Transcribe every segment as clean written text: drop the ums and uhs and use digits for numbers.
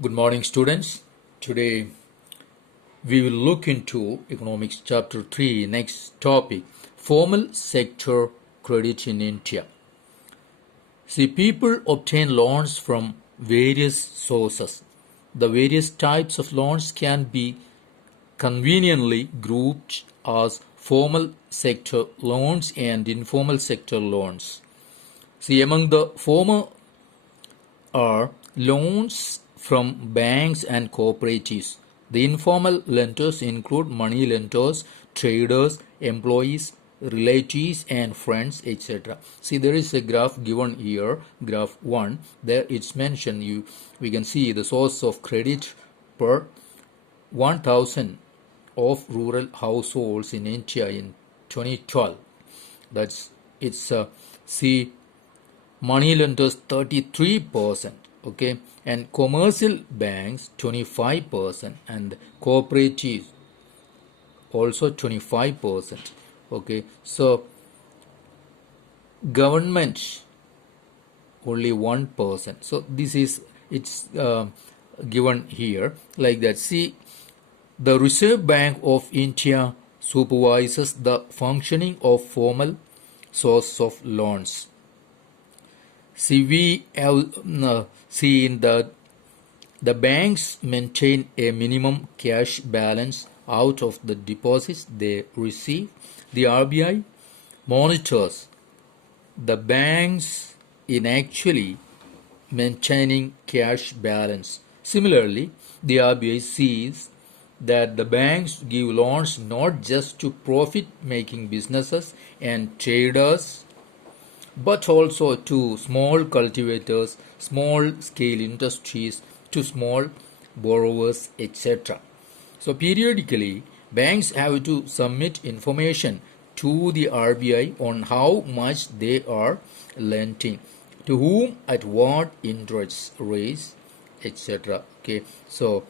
Good morning, students. Today we will look into Economics Chapter 3, next topic, Formal Sector Credit in India. See, people obtain loans from various sources. The various types of loans can be conveniently grouped as formal sector loans and informal sector loans. See, among the former are loans from banks and cooperatives. The informal lenders include money lenders, traders, employees, relatives and friends, etc. See, there is a graph given here, graph 1. There it's mentioned, we can see the source of credit per 1000 of rural households in India in 2012. That's it's see money lenders 33%, okay, and commercial banks 25%, and cooperatives also 25%, okay. So government only 1%. So this is given here like that. See, the Reserve Bank of India supervises the functioning of formal source of loans. See, we have seen that the banks maintain a minimum cash balance out of the deposits they receive. The RBI monitors the banks in actually maintaining cash balance. Similarly, the RBI sees that the banks give loans not just to profit-making businesses and traders, but also to small cultivators, small scale industries, to small borrowers, etc. So periodically, banks have to submit information to the RBI on how much they are lending, to whom, at what interest rates, etc. Okay, so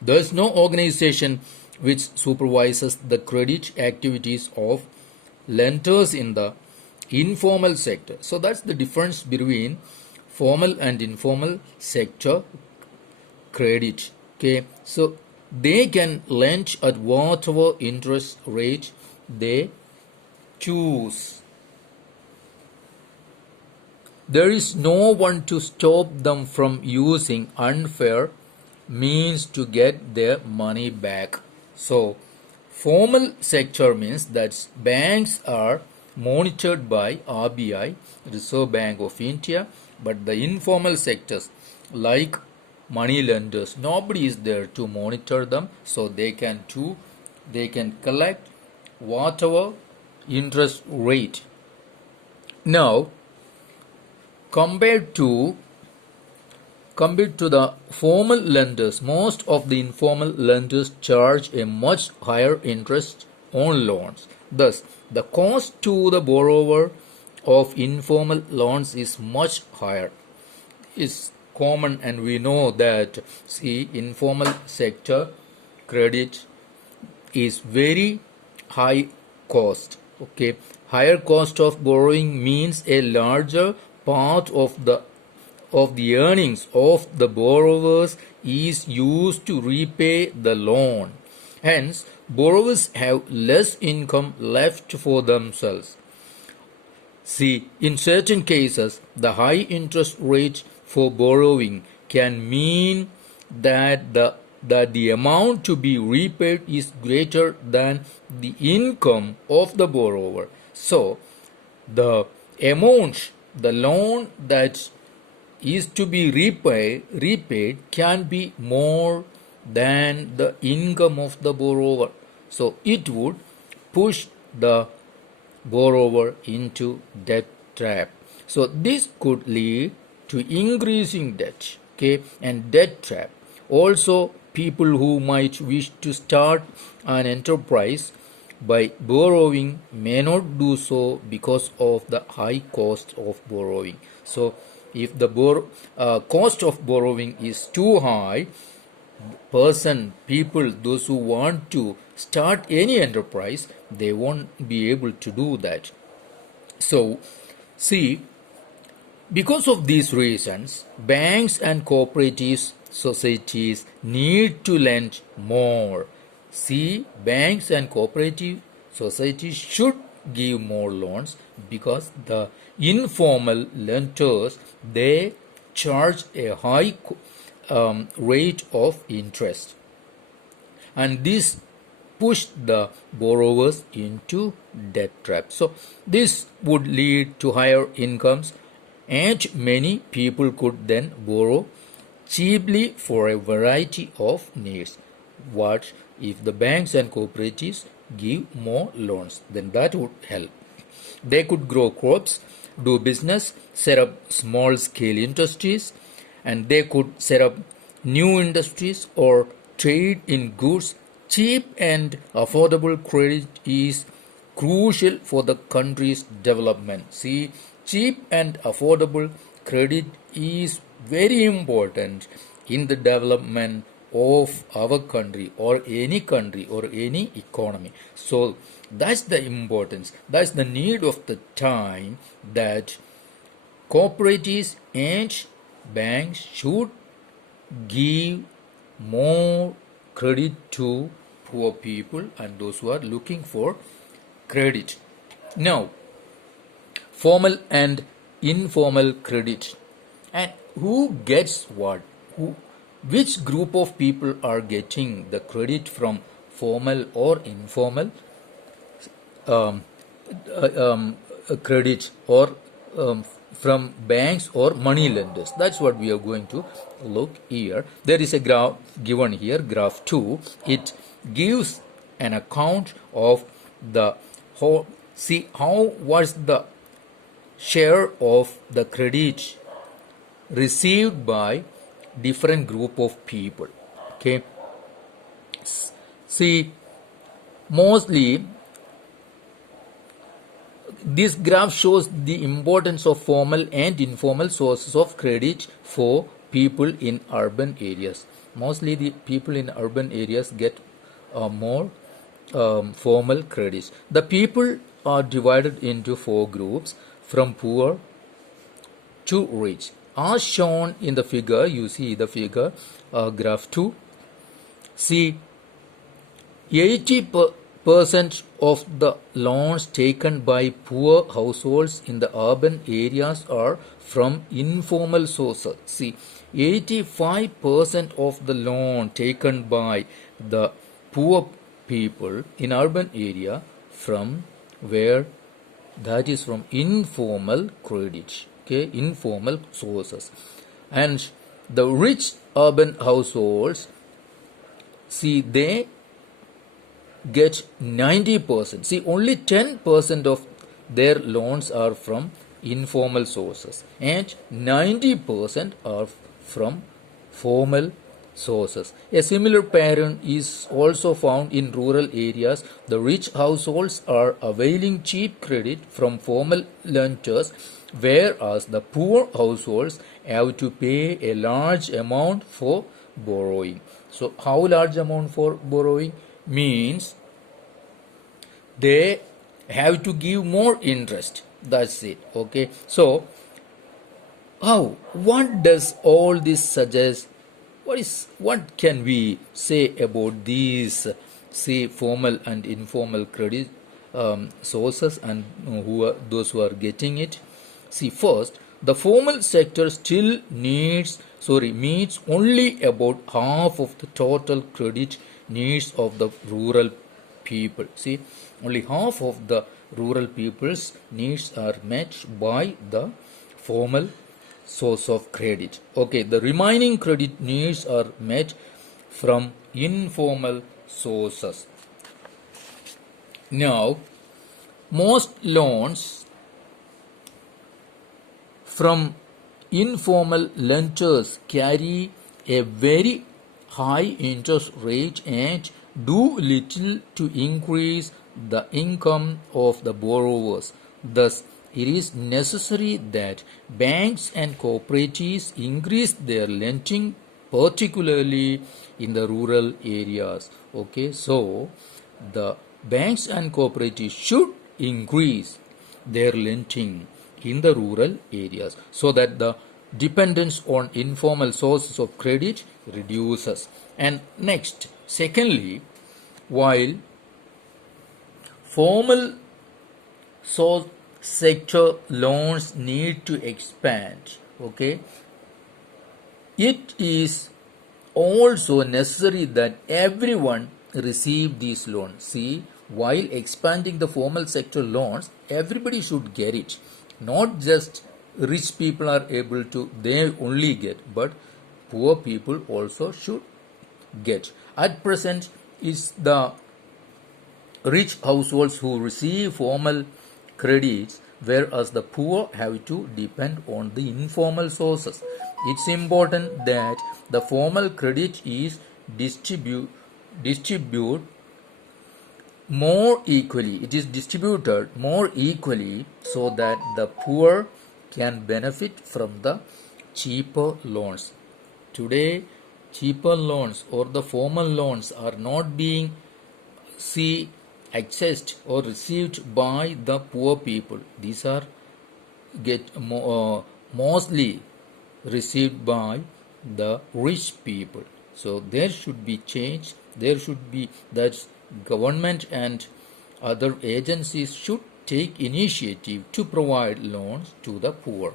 there is no organization which supervises the credit activities of lenders in the informal sector. So that's the difference between formal and informal sector credit. Okay, so they can lend at whatever interest rate they choose. There is no one to stop them from using unfair means to get their money back. So formal sector means that banks are monitored by RBI, Reserve Bank of India, but the informal sectors like money lenders, nobody is there to monitor them, so they can collect whatever interest rate. Now, compared to the formal lenders, most of the informal lenders charge a much higher interest on loans. Thus, the cost to the borrower of informal loans is much higher. It's common, and we know that, see, informal sector credit is very high cost. Okay, higher cost of borrowing means a larger part of the earnings of the borrowers is used to repay the loan. Hence, borrowers have less income left for themselves. See, in certain cases, the high interest rate for borrowing can mean that the amount to be repaid is greater than the income of the borrower. So, the amount, the loan that is to be repaid can be more than the income of the borrower. So it would push the borrower into debt trap. So this could lead to increasing debt, okay, and debt trap. Also, people who might wish to start an enterprise by borrowing may not do so because of the high cost of borrowing. So if the cost of borrowing is too high, people, those who want to start any enterprise, they won't be able to do that. So, see, because of these reasons, banks and cooperatives societies need to lend more. See, banks and cooperative societies should give more loans because the informal lenders, they charge a high rate of interest, and this pushed the borrowers into debt traps. So this would lead to higher incomes, and many people could then borrow cheaply for a variety of needs. What if the banks and cooperatives give more loans? Then that would help. They could grow crops, do business, set up small scale industries, and they could set up new industries or trade in goods. Cheap and affordable credit is crucial for the country's development. See, cheap and affordable credit is very important in the development of our country or any economy. So that's the importance, that's the need of the time, that cooperatives and banks should give more credit to poor people and those who are looking for credit. Now, formal and informal credit, and who gets what? Which group of people are getting the credit from formal or informal um, credit, or from banks or money lenders? That's what we are going to look here. There is a graph given here, graph 2. It gives an account of the whole. See how was the share of the credit received by different group of people. Okay, see, mostly this graph shows the importance of formal and informal sources of credit for people in urban areas. Mostly the people in urban areas get more formal credits. The people are divided into 4 groups, from poor to rich, as shown in the figure. You see the figure, graph 2. See, 80% of the loans taken by poor households in the urban areas are from informal sources. See, 85% of the loan taken by the poor people in urban area from where? That is from informal credit. Okay, informal sources. And the rich urban households, see, they get 90%. See, only 10% of their loans are from informal sources and 90% are from formal sources. A similar pattern is also found in rural areas. The rich households are availing cheap credit from formal lenders, whereas the poor households have to pay a large amount for borrowing. So how large amount for borrowing? Means they have to give more interest. That's it. Okay, so what does all this suggest? What can we say about these, say, formal and informal credit sources, and those who are getting it? See, first, the formal sector still meets only about half of the total credit needs of the rural people. See, only half of the rural people's needs are met by the formal source of credit. Okay, the remaining credit needs are met from informal sources. Now, most loans from informal lenders carry a very high interest rate and do little to increase the income of the borrowers. Thus, it is necessary that banks and cooperatives increase their lending, particularly in the rural areas. Okay, so the banks and cooperatives should increase their lending in the rural areas so that the dependence on informal sources of credit reduces. And next, secondly, while formal source sector loans need to expand, okay, it is also necessary that everyone receive these loans. See, while expanding the formal sector loans, everybody should get it. Not just rich people are able to, they only get, but poor people also should get. At present, is the rich households who receive formal credits, whereas the poor have to depend on the informal sources. It's important that the formal credit is distribute more equally. It is distributed more equally so that the poor can benefit from the cheaper loans. Today, cheaper loans or the formal loans are not being accessed or received by the poor people. These are mostly received by the rich people. So there should be change. There should be that government and other agencies should take initiative to provide loans to the poor.